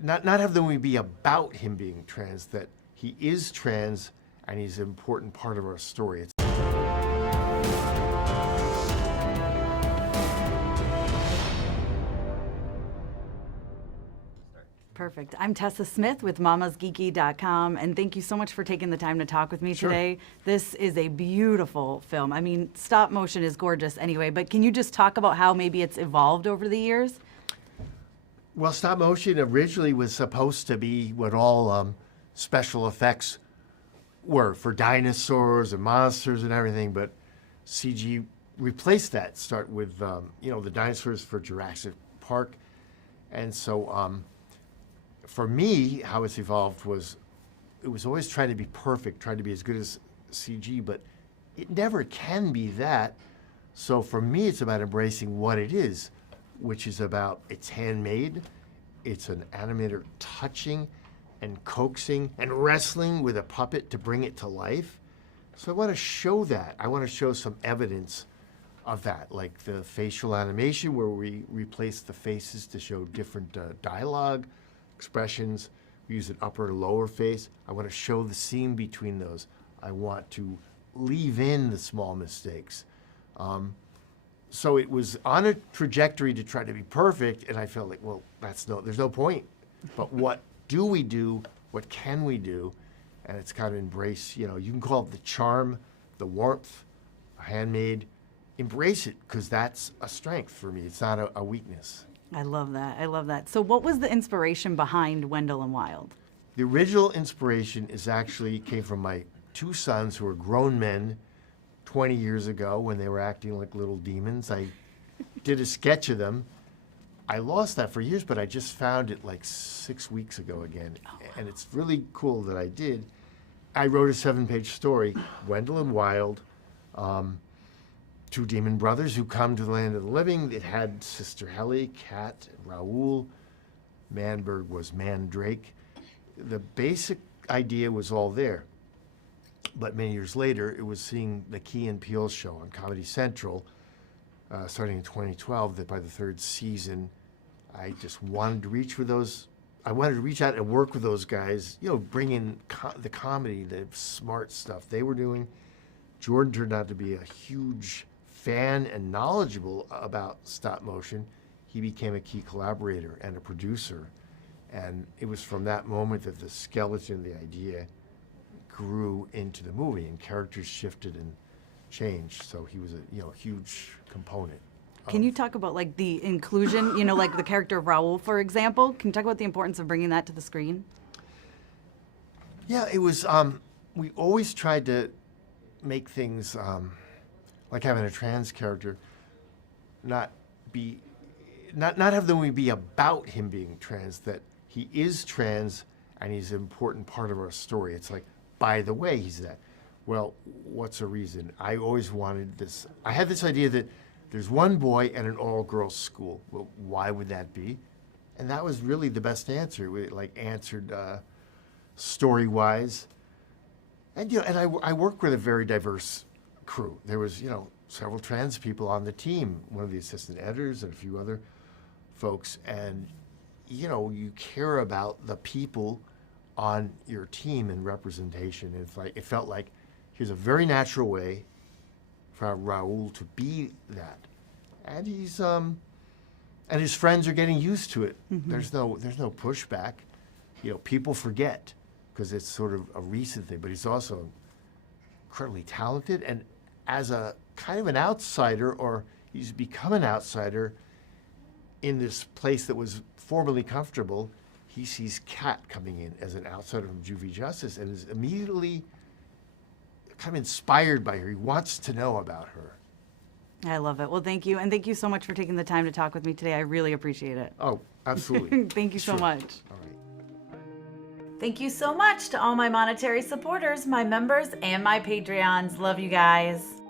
Not have the movie be about him being trans, that he is trans and he's an important part of our story. It's Perfect. I'm Tessa Smith with MamasGeeky.com, and thank you so much for taking the time to talk with me today. This is a beautiful film. I mean, stop motion is gorgeous anyway, but can you just talk about how maybe it's evolved over the years? Well, stop motion originally was supposed to be what all special effects were for dinosaurs and monsters and everything, but CG replaced that. Start with the dinosaurs for Jurassic Park, and so for me, how it's evolved was it was always trying to be perfect, trying to be as good as CG, but it never can be that. So for me, it's about embracing what it is, which is about it's handmade, it's an animator touching and coaxing and wrestling with a puppet to bring it to life. So I want to show that. I want to show some evidence of that, like the facial animation where we replace the faces to show different dialogue, expressions. We use an upper and lower face. I want to show the seam between those. I want to leave in the small mistakes. So it was on a trajectory to try to be perfect, and I felt like, well, there's no point. But what do we do? What can we do? And it's kind of embrace, you can call it the charm, the warmth, handmade. Embrace it, because that's a strength for me. It's not a weakness. I love that. I love that. So what was the inspiration behind Wendell and Wild? The original inspiration came from my two sons who were grown men 20 years ago when they were acting like little demons. I did a sketch of them. I lost that for years, but I just found it like 6 weeks ago again. Oh, wow. And it's really cool that I did. I wrote a 7-page story, Wendell and Wild, two demon brothers who come to the land of the living. It had Sister Helly, Cat, Raoul. Manberg was Mandrake. The basic idea was all there. But many years later, it was seeing the Key and Peele show on Comedy Central, starting in 2012, that by the third season, I just wanted to reach for those. I wanted to reach out and work with those guys, bring in the comedy, the smart stuff they were doing. Jordan turned out to be a huge fan and knowledgeable about stop motion. He became a key collaborator and a producer. And it was from that moment that the skeleton, the idea, grew into the movie, and characters shifted and changed. So he was a huge component. Can you talk about like the inclusion, like the character of Raoul, for example? Can you talk about the importance of bringing that to the screen? Yeah, it was, we always tried to make things like having a trans character not have the movie be about him being trans, that he is trans and he's an important part of our story. It's like, by the way, he's that. Well, what's a reason? I always wanted this. I had this idea that there's one boy and an all-girls school. Well, why would that be? And that was really the best answer. It answered story-wise. And I work with a very diverse crew. There was several trans people on the team, one of the assistant editors and a few other folks, and you care about the people on your team and representation. And it felt like here's a very natural way for Raoul to be that, and he's and his friends are getting used to it. Mm-hmm. There's no pushback. People forget because it's sort of a recent thing, but he's also incredibly talented, and as a kind of an outsider, or he's become an outsider in this place that was formerly comfortable. He sees Kat coming in as an outsider from Juvie Justice and is immediately kind of inspired by her. He wants to know about her. I love it. Well, thank you. And thank you so much for taking the time to talk with me today. I really appreciate it. Oh, absolutely. Thank you so much. All right. Thank you so much to all my monetary supporters, my members, and my Patreons. Love you guys.